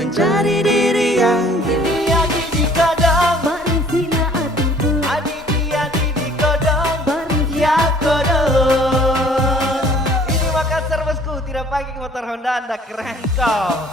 mencari diri yang Didi di kodong, Marisina atiku adi di kodong, Marisina kodong. Ini Makassar bosku, tidak pakai motor Honda Anda keren kau.